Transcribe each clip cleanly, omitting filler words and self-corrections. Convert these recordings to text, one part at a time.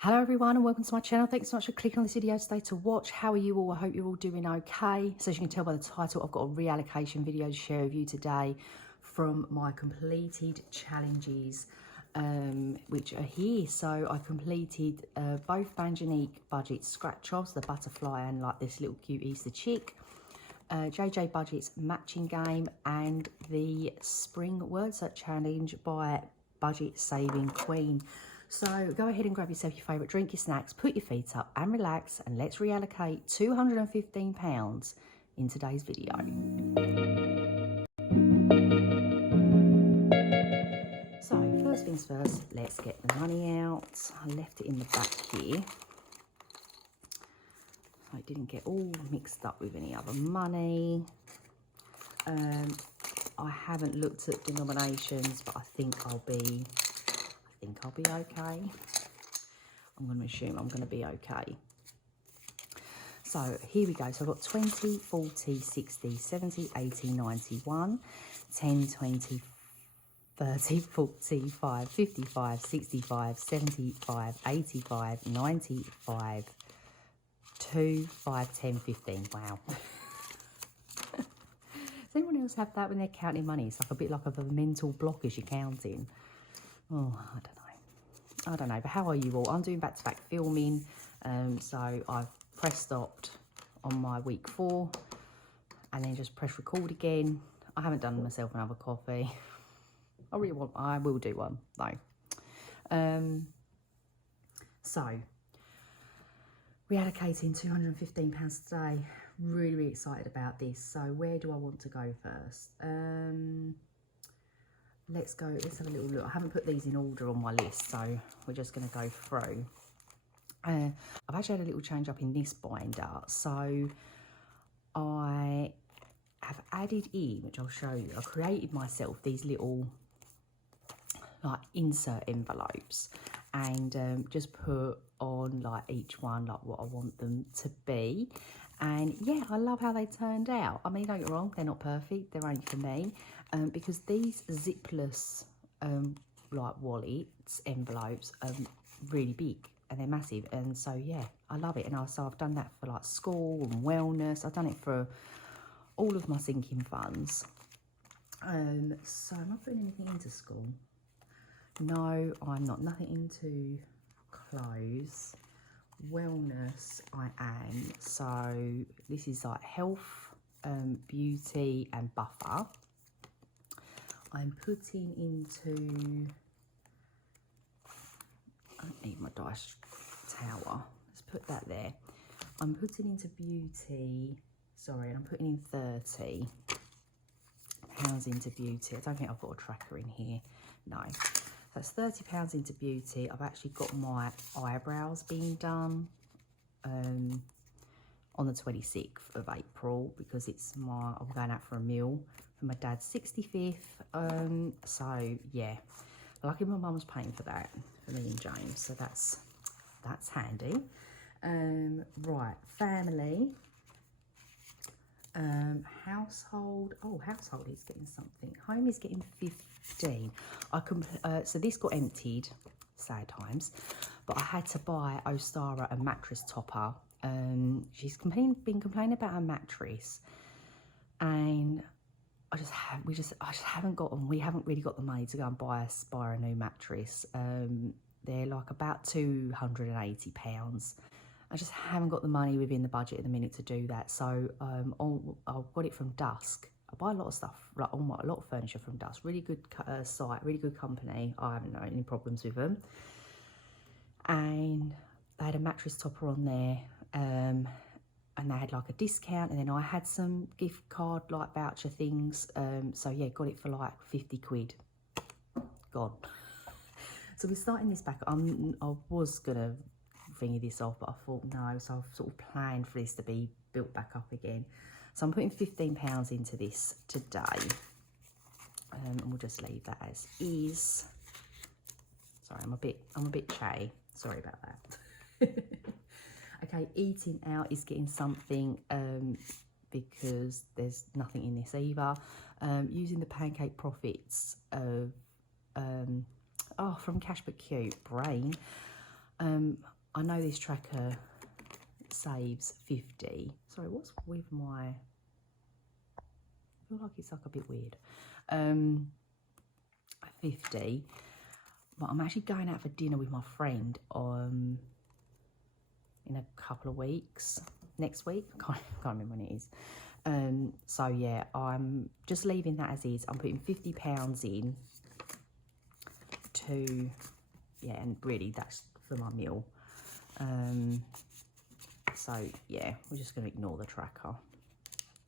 Hello everyone and welcome to my channel. Thanks so much for clicking on this video today to watch. How are you all? I hope you're all doing okay. So as you can tell by the title, I've got a reallocation video to share with you today from my completed challenges, which are here. So I completed both Banjanique budget scratch offs, the butterfly and like this little cute Easter chick, JJ Budget's matching game, and the spring word search challenge by Budget Saving Queen. So go ahead and grab yourself your favourite drink, your snacks, put your feet up and relax, and let's reallocate £215 in today's video. So first things first, let's get the money out. I left it in the back here, so it didn't get all mixed up with any other money. I haven't looked at denominations, but I think I'll be okay. I'm going to assume I'm going to be okay. So here we go. So I've got 20, 40, 60, 70, 80, 91, 10, 20, 30, 45, 55, 65, 75, 85, 95, 2, 5, 10, 15. Wow. Does anyone else have that when they're counting money? It's like a bit like a mental block as you're counting. Oh, I don't know, but how are you all? I'm doing back-to-back filming, so I've press stopped on my week 4 and then just press record again. I haven't done myself another coffee. I will do one though. So reallocating £215 today. Really excited about this. So where do I want to go first? Let's have a little look. I haven't put these in order on my list, so we're just going to go through. I've actually had a little change up in this binder. So I have added in, which I'll show you, I created myself these little like insert envelopes, and just put on like each one like what I want them to be. And yeah, I love how they turned out. I mean, don't get me wrong, they're not perfect, they're only for me, because these zipless like wallets, envelopes, are really big and they're massive. And so yeah, I love it. And so I've done that for like school and wellness. I've done it for all of my sinking funds. So am I putting anything into school? No, I'm not. Nothing into clothes. Wellness I am. So this is like health, beauty and buffer. I'm putting into, I don't need my dice tower, let's put that there. I'm putting into beauty, sorry, I'm putting in £30 into beauty. I don't think I've got a tracker in here, no. That's £30 into beauty. I've actually got my eyebrows being done on the 26th of April because I'm going out for a meal for my dad's 65th. So yeah, lucky my mum's paying for that for me and James, so that's handy. Right, family. Household. Oh, household is getting something. Home is getting 15. So this got emptied, sad times, but I had to buy Ostara a mattress topper. She's been complaining about her mattress, and I just haven't we haven't really got the money to go and buy a new mattress. They're like about £280. I just haven't got the money within the budget at the minute to do that. So I got it from Dusk. I buy a lot of stuff, like a lot of furniture from Dusk. Really good site, really good company. I haven't had any problems with them. And they had a mattress topper on there, and they had like a discount, and then I had some gift card like voucher things. So yeah, got it for like 50 quid. God. So we're starting this back. I was gonna thingy this off, but I thought no, so I've sort of planned for this to be built back up again. So I'm putting £15 into this today, and we'll just leave that as is. Sorry, I'm a bit chatty. Sorry about that. Okay, eating out is getting something, because there's nothing in this either. Using the pancake profits of from Cash But Cute, brain. I know this tracker saves 50. Sorry, what's with my... I feel like it's like a bit weird. 50. But I'm actually going out for dinner with my friend in a couple of weeks. Next week, can't remember when it is. So yeah, I'm just leaving that as is. I'm putting £50 in to, yeah, and really that's for my meal. So yeah, we're just going to ignore the tracker.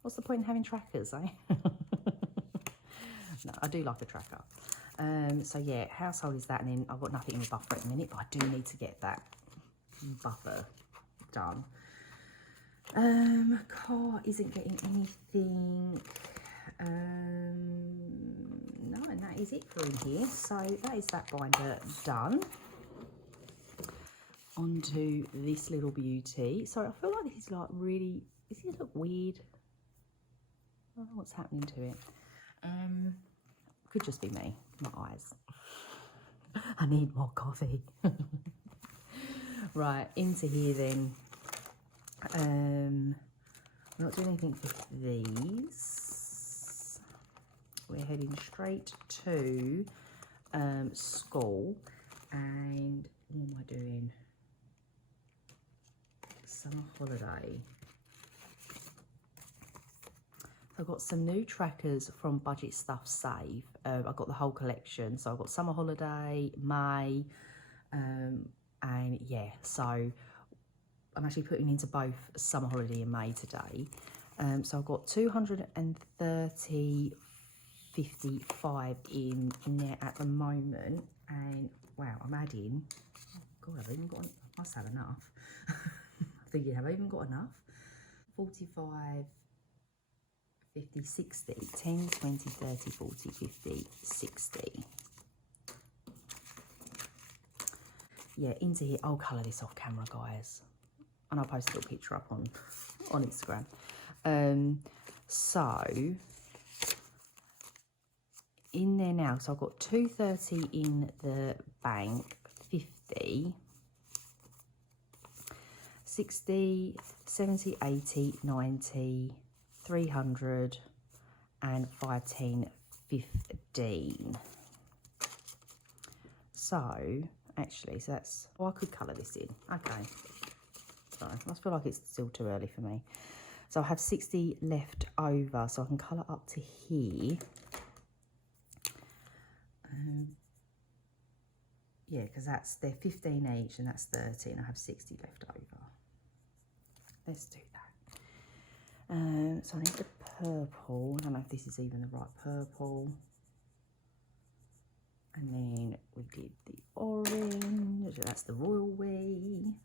What's the point in having trackers, eh? No, I do like a tracker. So yeah, household is that, and then I've got nothing in the buffer at the minute, but I do need to get that buffer done. Car isn't getting anything. No, and that is it for in here. So that is that binder done. Onto this little beauty. Sorry, I feel like this is like really, does it look weird? I don't know what's happening to it. Could just be me, my eyes. I need more coffee. Right, into here then. I'm not doing anything for these. We're heading straight to school. And what am I doing? Summer holiday. I've got some new trackers from Budget Stuff Save. I've got the whole collection. So I've got summer holiday, May, and yeah, so I'm actually putting into both summer holiday and May today. So I've got 230, 55 in there at the moment. And wow, I'm adding, oh God, I've even got, I must have enough. I'm thinking, have I even got enough? 45, 50, 60, 10, 20, 30, 40, 50, 60. Yeah, into here. I'll colour this off camera, guys. And I'll post a little picture up on Instagram. So, in there now. So I've got 230 in the bank, 50, 60, 70, 80, 90, 300, and 15, 15. So, actually, so that's, oh, I could colour this in. Okay. Sorry, I feel like it's still too early for me. So I have 60 left over, so I can colour up to here. Yeah, because they're 15 each, and that's 30, and I have 60 left over. Let's do that. So I need the purple. I don't know if this is even the right purple. And then we did the orange. That's the royal we.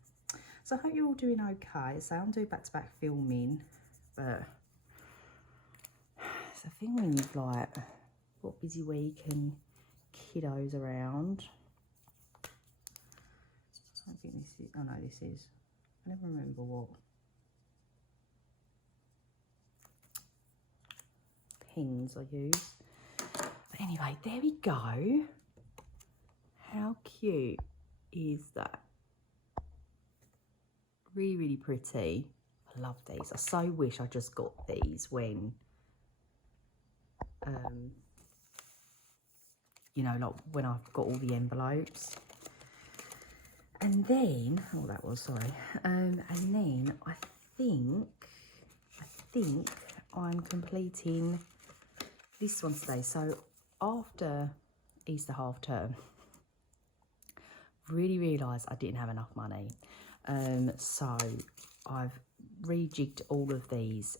So I hope you're all doing okay. So I'm doing back-to-back filming, but it's a thing when you've like got a busy week and kiddos around. I think this is, oh no, this is, I never remember what pins I use. But anyway, there we go. How cute is that? Really, really pretty. I love these. I so wish I just got these when, you know, like when I've got all the envelopes. And then, oh, that was, sorry. And then I think I'm completing this one today. So after Easter half term, really realised I didn't have enough money. So I've rejigged all of these.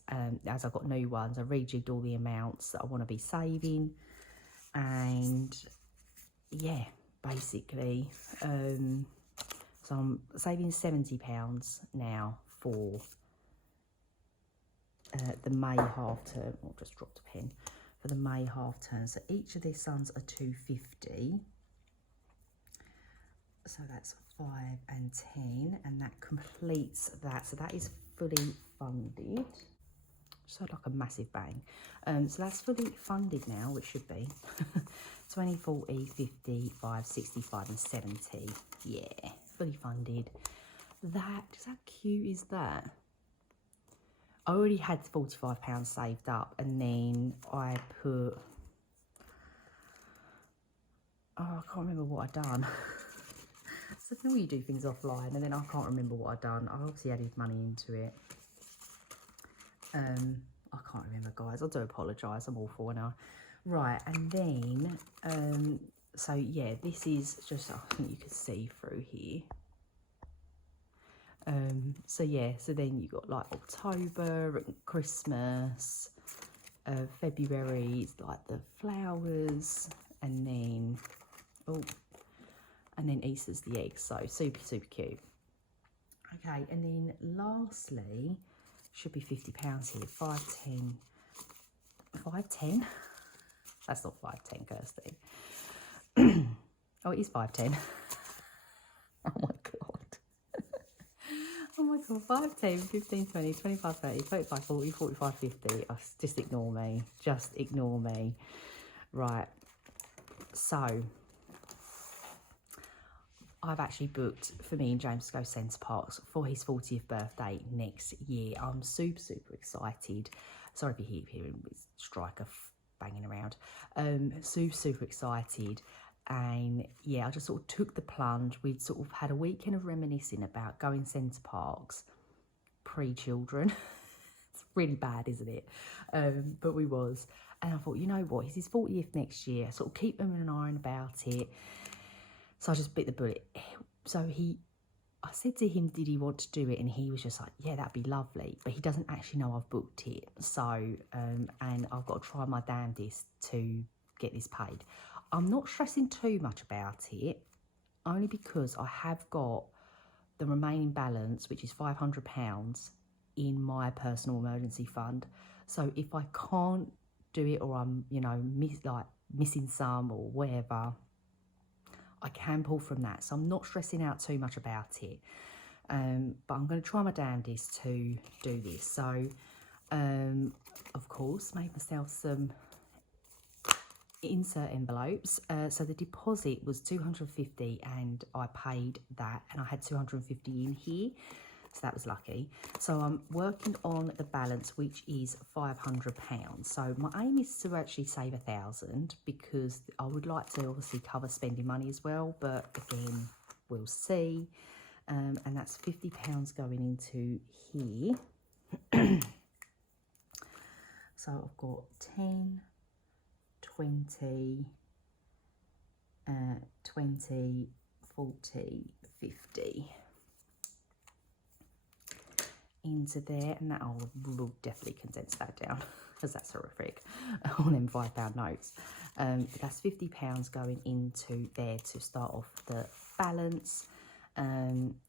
As I've got new ones, I rejigged all the amounts that I want to be saving. And yeah, basically, so I'm saving £70 now for the May half term. I'll just drop the pen. For the May half term. So each of these sums are £250. So that's 5 and 10, and that completes that. So that is fully funded. Just had like a massive bang. So that's fully funded now, which should be 20, 40, 50, 5, 65 and 70. Yeah. fully funded. That, just how cute is that? I already had £45 saved up, and then I put, oh, I can't remember what I'd done. So I know you do things offline, and then I can't remember what I'd done. I obviously added money into it. I can't remember, guys. I do apologise. I'm awful now. Right, and then, so yeah, this is just, I think you can see through here. So yeah, so then you got like October, Christmas, February, it's like the flowers, and then, oh, and then Easter's the eggs. So super, super cute. Okay, and then lastly, should be £50 here, 510, 510. That's not 510, Kirsty. Oh, it is 510. Oh my god. Oh my god, 5, 10, 15, 20, 25, 30, 35, 40, 45, 50. Oh, just ignore me. Just ignore me. Right. So, I've actually booked for me and James to go Centre Parks for his 40th birthday next year. I'm super, super excited. Sorry if you keep hearing this striker banging around. Super, super excited. And yeah, I just sort of took the plunge. We'd sort of had a weekend of reminiscing about going Centre Parks pre-children. It's really bad, isn't it? But we was. And I thought, you know what, it's his 40th next year. Sort of keep them an eye about it. So I just bit the bullet. So I said to him, did he want to do it? And he was just like, yeah, that'd be lovely. But he doesn't actually know I've booked it. So, and I've got to try my damnedest to get this paid. I'm not stressing too much about it, only because I have got the remaining balance, which is £500 in my personal emergency fund. So if I can't do it, or I'm, you know, missing some or whatever, I can pull from that. So I'm not stressing out too much about it. But I'm going to try my damnedest to do this. So, of course, made myself some insert envelopes. So the deposit was 250, and I paid that, and I had 250 in here. So that was lucky. So I'm working on the balance, which is £500. So my aim is to actually save £1,000, because I would like to obviously cover spending money as well. But again, we'll see. And that's £50 going into here. So I've got 10, 20, 20, 40, 50. Into there, and that will definitely condense that down, because that's horrific on them £5 notes. That's £50 going into there to start off the balance.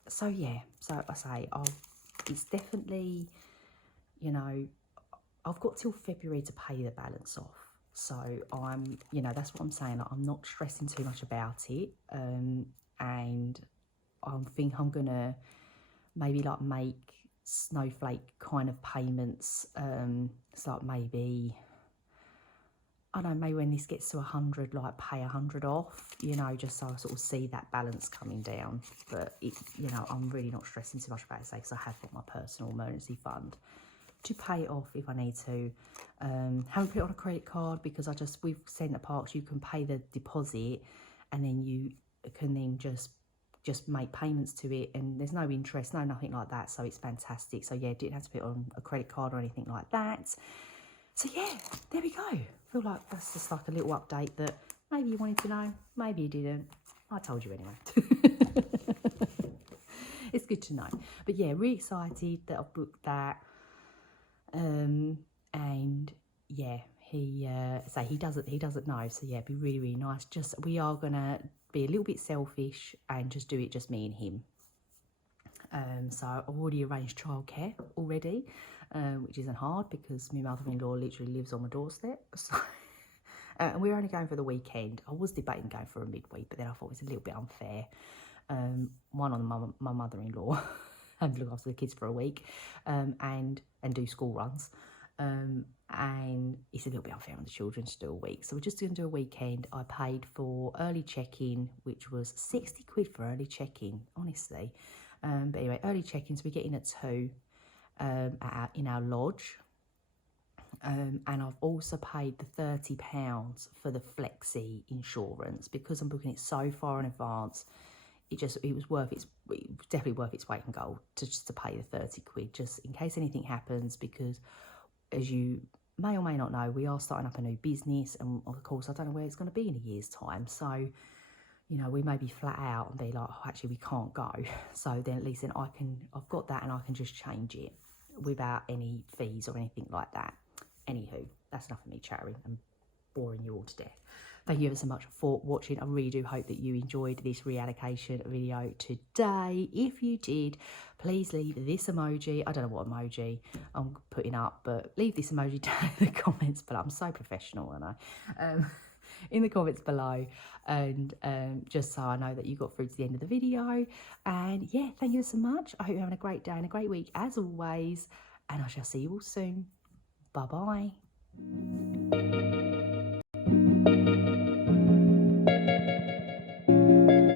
So yeah, so I say it's definitely, you know, I've got till February to pay the balance off. So I'm, you know, that's what I'm saying. I'm not stressing too much about it. And I think I'm gonna maybe like make snowflake kind of payments. It's like maybe, I don't know, maybe when this gets to 100, like pay 100 off, you know, just so I sort of see that balance coming down. But it, you know, I'm really not stressing too much about it, because I have got my personal emergency fund to pay it off if I need to. Haven't put it on a credit card, because with Centre Parks you can pay the deposit, and then you can then just make payments to it, and there's no interest, no nothing like that. So it's fantastic. So yeah, didn't have to put it on a credit card or anything like that. So yeah, there we go. I feel like that's just like a little update that maybe you wanted to know, maybe you didn't. I told you anyway. It's good to know. But yeah, really excited that I've booked that. And yeah, he doesn't know. So yeah, it'd be really, really nice. Just, we are gonna be a little bit selfish and just do it just me and him. So I've already arranged childcare already, which isn't hard, because my mother-in-law literally lives on my doorstep. So and we're only going for the weekend. I was debating going for a midweek, but then I thought it was a little bit unfair. One on my mother-in-law and look after the kids for a week, and do school runs. and it's a little bit unfair on the children to do a week. So we're just going to do a weekend. I paid for early check-in, which was 60 quid for early check-in, honestly. But anyway, early check-in, so we get in at 2 in our lodge. And I've also paid the £30 for the flexi insurance because I'm booking it so far in advance. It was definitely worth its weight in gold to pay the 30 quid just in case anything happens, because as you may or may not know, we are starting up a new business, and of course I don't know where it's going to be in a year's time. So, you know, we may be flat out and be like, oh, actually we can't go. So then at least then I've got that and I can just change it without any fees or anything like that. Anywho, that's enough of me chattering and boring you all to death. Thank you ever so much for watching. I really do hope that you enjoyed this reallocation video today. If you did, please leave this emoji. I don't know what emoji I'm putting up, but leave this emoji down in the comments below. I'm so professional, aren't I? In the comments below, and just so I know that you got through to the end of the video. And yeah, thank you so much. I hope you're having a great day and a great week as always, and I shall see you all soon. Bye bye.